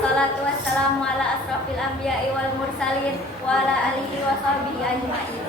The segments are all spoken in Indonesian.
Wassalatu wassalamu ala asrofil anbiya'i wal mursalin wa ala alihi wa sahbihi ajma'in.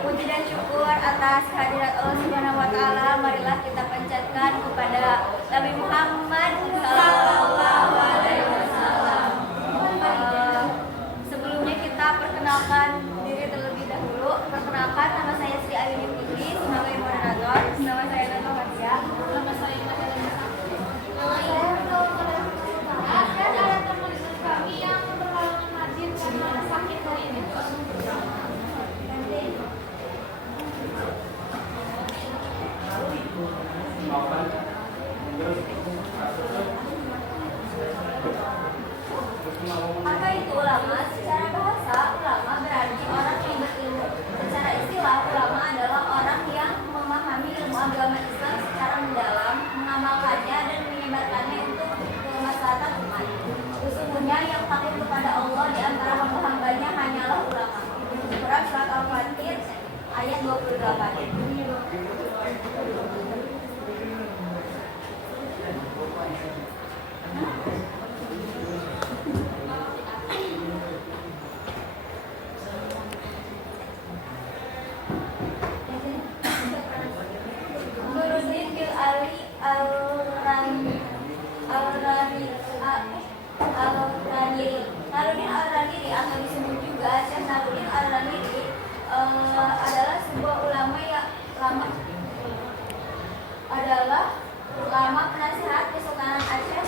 Puji dan syukur atas kehadirat Allah Subhanahu wa taala. Marilah kita panjatkan kepada Nabi Muhammad sallallahu alaihi wasallam. Sebelumnya kita perkenalkan diri terlebih dahulu. Perkenalkan, nama saya Sri Ayuni Putri sebagai moderator. Nama saya Nana Fatia. Nama saya ada teman kami yang berhalangan hadir karena sakit hari ini. Apa itu ulama? Secara bahasa, ulama berarti orang yang berilmu. Secara istilah, ulama adalah orang yang memahami ilmu agama Islam secara mendalam, mengamalkannya dan menyebarkannya untuk kemaslahatan umat. Sesungguhnya yang takut kepada Allah di antara hamba-hambanya hanyalah ulama. Quran surat Al-Fatir ayat 28. Naruddin Al-Raniri atau disebut juga Syekh Naruddin Al-Raniri adalah sebuah ulama penasihat Kesultanan Aceh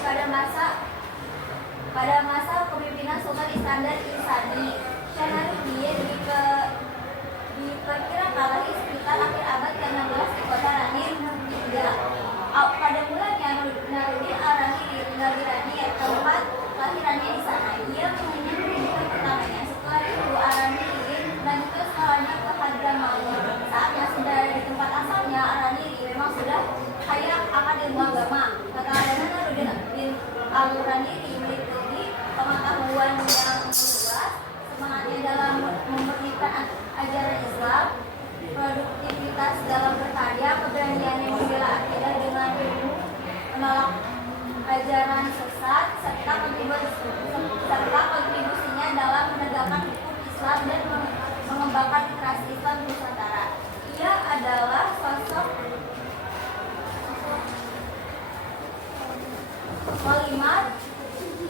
pada masa kepemimpinan Sultan Iskandar Insani. Syekh Naruddin diperkirakan lahir sekitar akhir abad ke-16 di kota Ranir, India. Pada mulanya Naruddin Al-Raniri tinggal di Ranir, tempat kelahirannya di sana. Ia mengenyam pendidikan pertamanya. Setelah itu Al-Raniri melanjutkan sekolahnya ke Hadramaut. Saat masih berada di tempat asalnya, Al-Raniri memang sudah kaya akan ilmu agama. Keteladanan Naruddin Al-Raniri meliputi pengetahuan yang luas, semangatnya dalam memurnikan ajaran Islam, produktivitas dalam berkarya, keberaniannya membela akidah dengan menolak ajaran sesat, serta kontribusinya dalam menegakkan hukum Islam dan mengembangkan literasi Islam di Nusantara. Ia adalah sosok Walimat,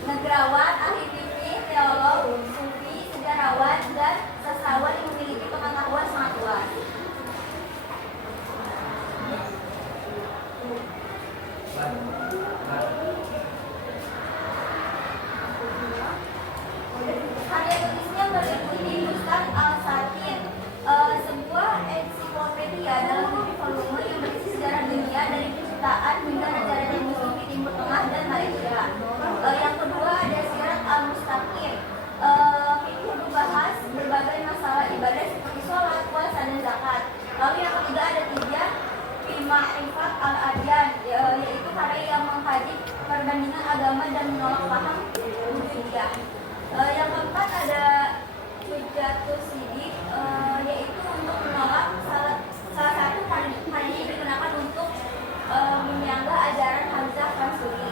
negarawan, ahli fikih, teolog, sufi, sejarawan, dan sastrawan yang memiliki pengetahuan sangat luas. Karya tulisnya meliputi Musnad Al-Satir, sebuah ensiklopedia dalam 7 volume yang berisi sejarah dunia dari penciptaan hingga negara Muslim di Timur Tengah dan Malaysia. Yang kedua ada Sirat Al-Mustaqim, itu membahas berbagai masalah ibadah seperti sholat, puasa, dan zakat. Lalu yang ketiga ada Tibyaan fi Ma'rifat Al-Adyan, yaitu karya yang mengkaji perbandingan agama dan menolak paham wujudiyah. Yang keempat ada Hujatus Sidik, yaitu untuk menolak salah satu karyanya yang digunakan untuk menyanggah ajaran Hamzah Mansuri.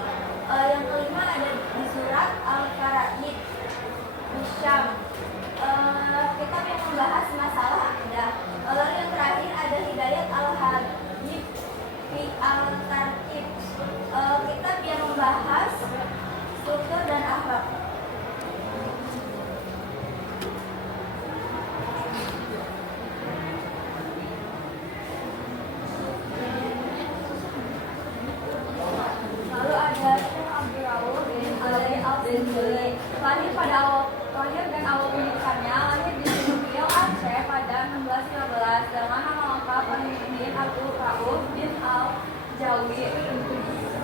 Yang kelima ada di Surat Al-Faraid Syam, kitab yang membahas masalah akidah. Lalu yang terakhir ada Hidayat Al-Habib fi Al-Tartib, kitab yang membahas struktur dan akhlak. Lalu ada Syekh Abdul Rauf Alai Al-Zinjuli, lahir dan awal pendidikannya lahir di Riau, Aceh pada 1615 dengan nama lengkap Muhyiddin Abdul Rauf bin Al-Jawi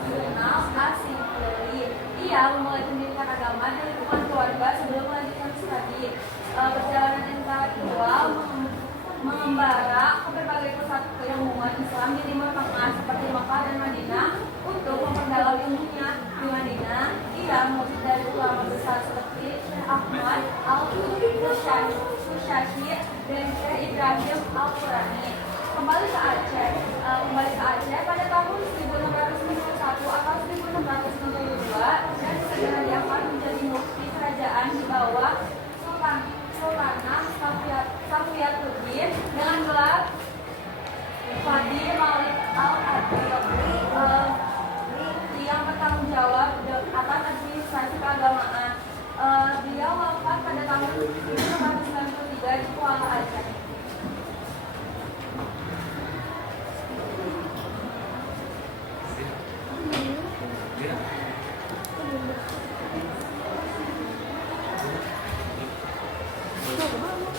Jurnal As-Singkili. Ia memulai pendidikan agama di lingkungan keluarga sebelum melanjutkan studi. Perjalanan intelektual mengembara ke berbagai pusat keilmuan Islam di Timur Tengah seperti Mekah dan Madinah. Untuk memperdalam ilmunya di Madinah, ia mempelajari ulama besar seperti Syekh Ahmad Al-Musyashi dan Syekh Ibrahim Al-Qurani. Kembali ke Aceh pada tahun 1691 atau 1692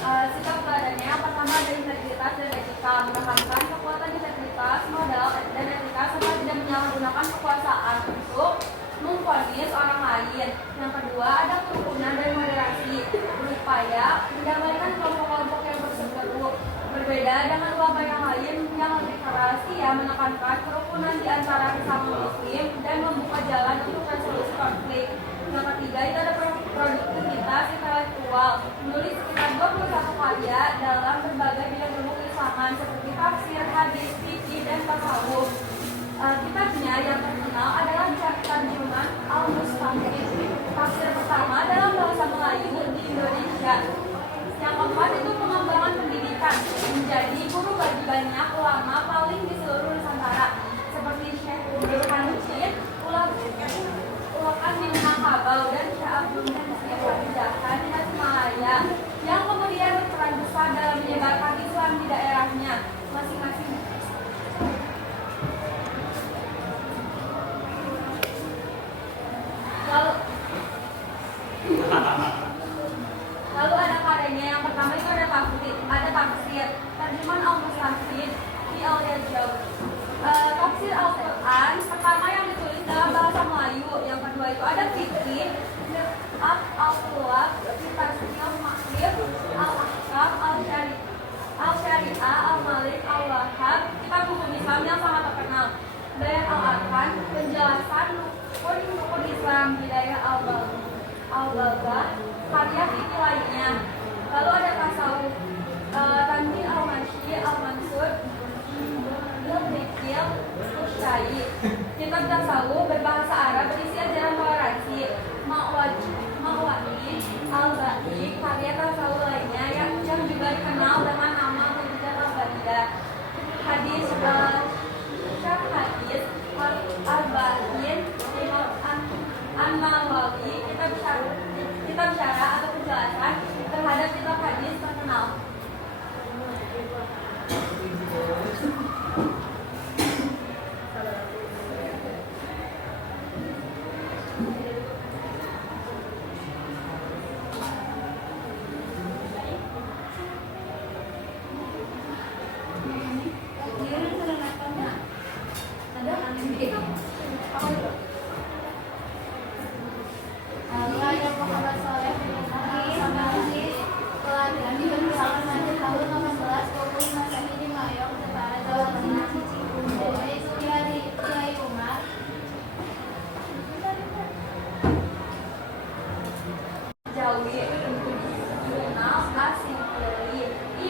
Sikap badannya yang pertama ada integritas dan etika, menekankan kekuatan integritas, modal, dan etika serta tidak menyalahgunakan kekuasaan untuk memvonis orang lain. Yang kedua ada kerukunan dan moderasi, berupaya mendamaikan kelompok-kelompok yang berseteru. Berbeda dengan kelompok yang lain yang lebih keras, ia menekankan kerukunan di antara sesama muslim dan membuka jalan untuk resolusi konflik. Yang ketiga itu ada produktivitas intelektual, menulis sekitar 21 karya dalam berbagai bidang ilmu keislaman seperti tafsir, hadis, fikih, dan tasawuf. Kitabnya yang terkenal adalah Tarjuman Al-Mustafid, tafsir pertama dalam bahasa Melayu di Indonesia. Yang keempat itu pengembangan pendidikan, menjadi guru bagi banyak ulama paling di seluruh Nusantara seperti Syekh Burhanuddin, Ulakan Minangkabau, dan Syekh Abdul Muhyiddin di Tasikmalaya, yang kemudian berperan besar dalam menyebarkan Islam di daerahnya masing-masing. Lalu ada karyanya yang pertama itu ada tafsir Tarjuman Al-Mustafid di Al-Jauz. Tafsir Al-Quran pertama yang ditulis dalam bahasa Melayu. Yang kedua itu ada fikih Al-Qulab, Tafsir Makrif, Al-Ahkam, Al-Syariah, Al-Malik, Al-Wahhab, kitab hukum Islam yang sangat terkenal. Bayan Al-Arkan, penjelasan rukun Islam, Bidayah Al-Balghah, karya fikih lainnya. Lalu ada tasawuf, Tanbih Al-Masyi, Al-Mansur, Al-Bikil, Al-Syai. Kitab tasawuf berbahasa Arab berisi ajaran toleransi. Ma'wani, Al-Ba'i, karya tasawuf lainnya yang juga dikenal dengan nama Mujizat Al-Badiah. Hadis, Syarh Hadis, Al-Ba'in, Imam An-Nawawi, kitab syarah atau penjelasan terhadap kitab hadis terkenal.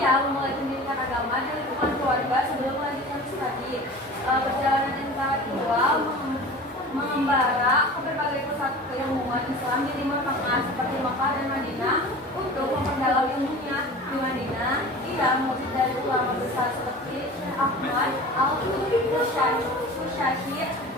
Ia memulai pendidikan agama di lingkungan keluarga sebelum melanjutkan studi. Perjalanan intelektual mengembara ke berbagai pusat keilmuan Islam di Timur Tengah seperti Makkah dan Madinah untuk memperdalam ilmunya. Di Madinah, ia mengutip dari ulama besar seperti Syekh Ahmad Al-Musyashi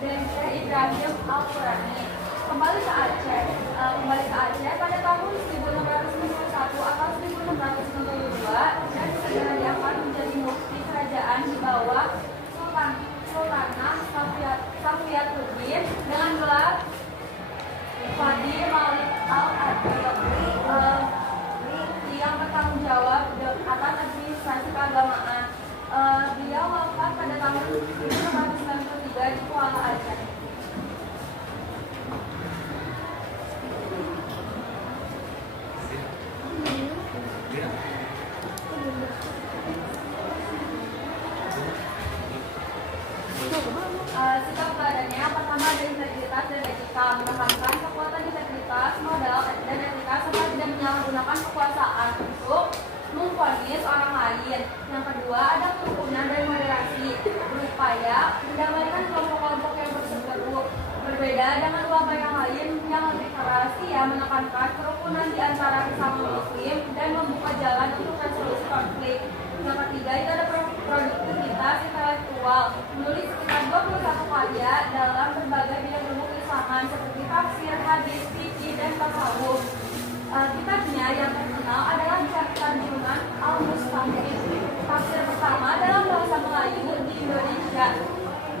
dan Syekh Ibrahim Al-Qurani. Kembali ke Aceh pada tahun 1691 atau 1692 dan segera diangkat menjadi mufti kerajaan di bawah Sultanah Safiyatuddin dengan gelar Fadi Malik Al-Adil, yang bertanggung jawab atas administrasi keagamaan. Dia wafat pada tahun 1993 di Kuala Aceh. Sikap badannya yang pertama ada integritas dan etika, menekankan kekuatan integritas, modal, dan etika serta tidak menyalahgunakan kekuasaan untuk memvonis orang lain. Yang kedua ada kerukunan dan moderasi, berupaya mendamaikan kelompok-kelompok yang berseteru. Berbeda dengan kelompok yang lain yang lebih keras, ia menekankan kerukunan di antara sesama muslim dan membuka jalan untuk resolusi konflik. Yang ketiga itu ada produktivitas intelektual, menulis sekitar 21 karya dalam berbagai bidang ilmu keislaman seperti tafsir, hadis, fikih, dan tasawuf. Kitabnya yang terkenal adalah Tarjuman Al-Mustafid, tafsir pertama dalam bahasa Melayu di Indonesia.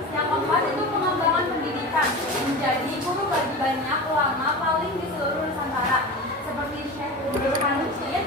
Yang keempat itu pengembangan pendidikan, menjadi guru bagi banyak ulama paling di seluruh Nusantara seperti Syekh Burhanuddin,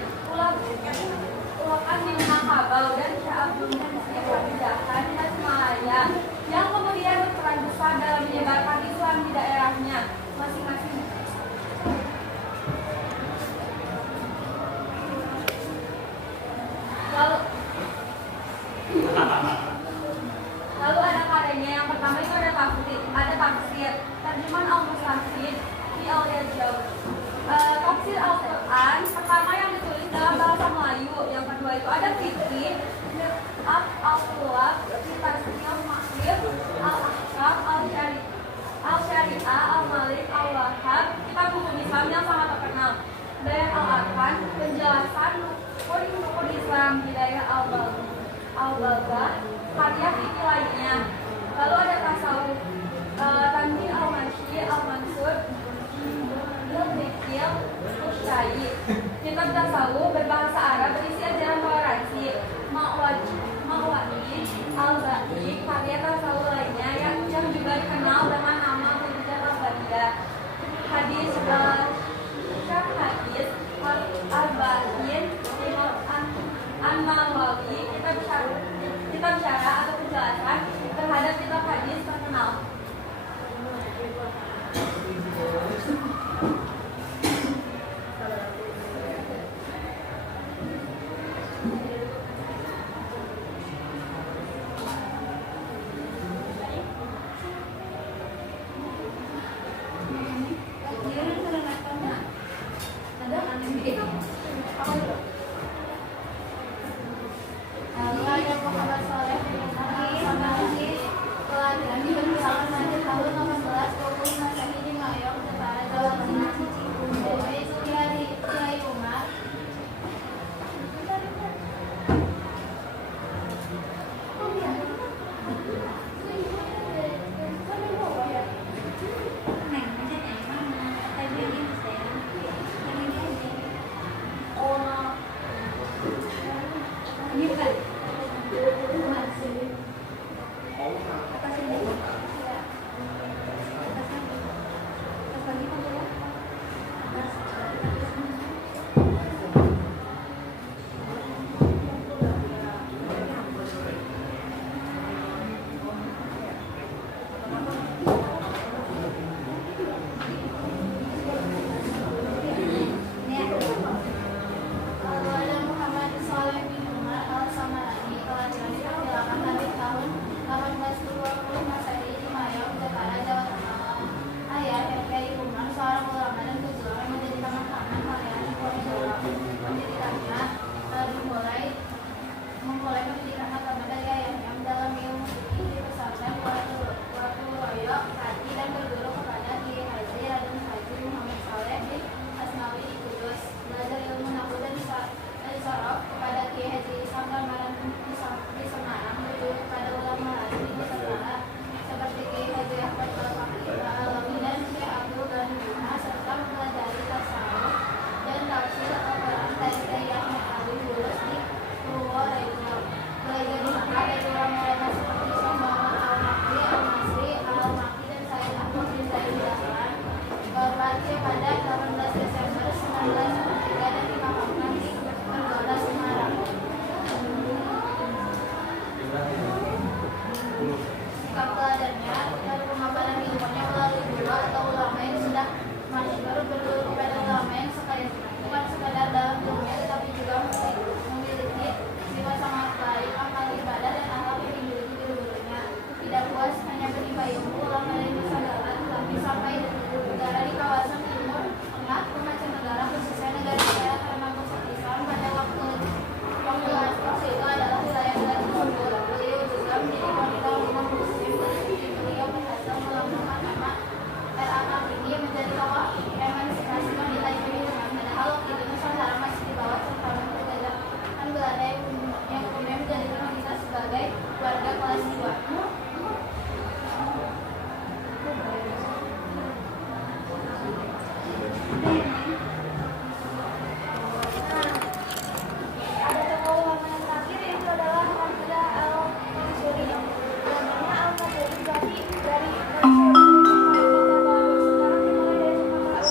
setelah itu ada Fitri, Mir'ab, Al-Qulab, Tasniam, Makrif, Al-Ahkam, Al-Syari'ah, Al-Malik, Al-Wahhab, kitab hukum Islam yang sangat terkenal. Hidayah Al-Arkan, penjelasan rukun Islam. Hidayah Al-Balghah, karya fikih lainnya. Lalu ada tasawuf, Tanbih Al-Masyi, Al-Mansur, Al-Bikil, Al-Syai. Kitab tasawuf berbahasa Arab berisi ajaran toleransi. Ma'wani, Al-Ba'i, karya tasawuf lainnya yang juga dikenal dengan nama Hujjah Al-Badia. Hadis Hadis Al-Ba'in, An-Nawawi, kitab syarah atau penjelasan terhadap kitab hadis terkenal.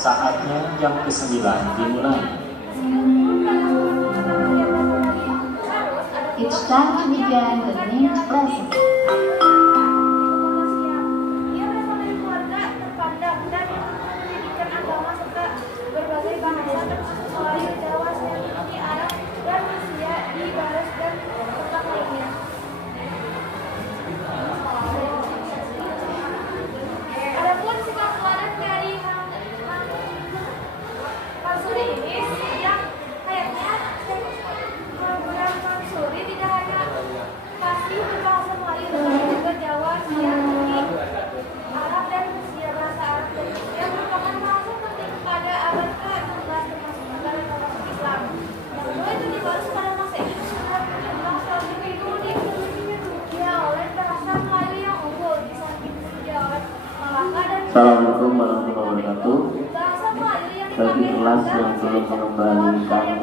Saatnya jam ke-9 dimulai. It's time to begin the next lesson. Ia berasal dari keluarga terpandang dan pendidikan agama serta berbagai bahasa termasuk Melayu, Jawa, Selandia, Arab, dan Rusia di Baras dan tempat lainnya. Adapun sifat teladan dari Mansuri ini yang kayaknya kurang kelas yang belum mengembalikan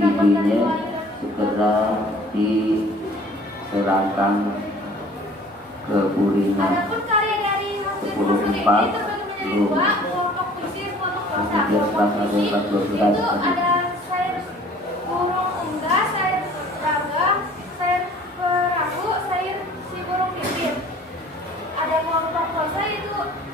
MPD-nya segera diserahkan ke Bu Rina. Adapun karya dari hasil 10.4 belum. Kelompok puisi, kelompok prosa. Kelompok puisi itu ada sair burung unggas, sair ragam, sair perahu, sair si burung pipit. Ada kelompok prosa itu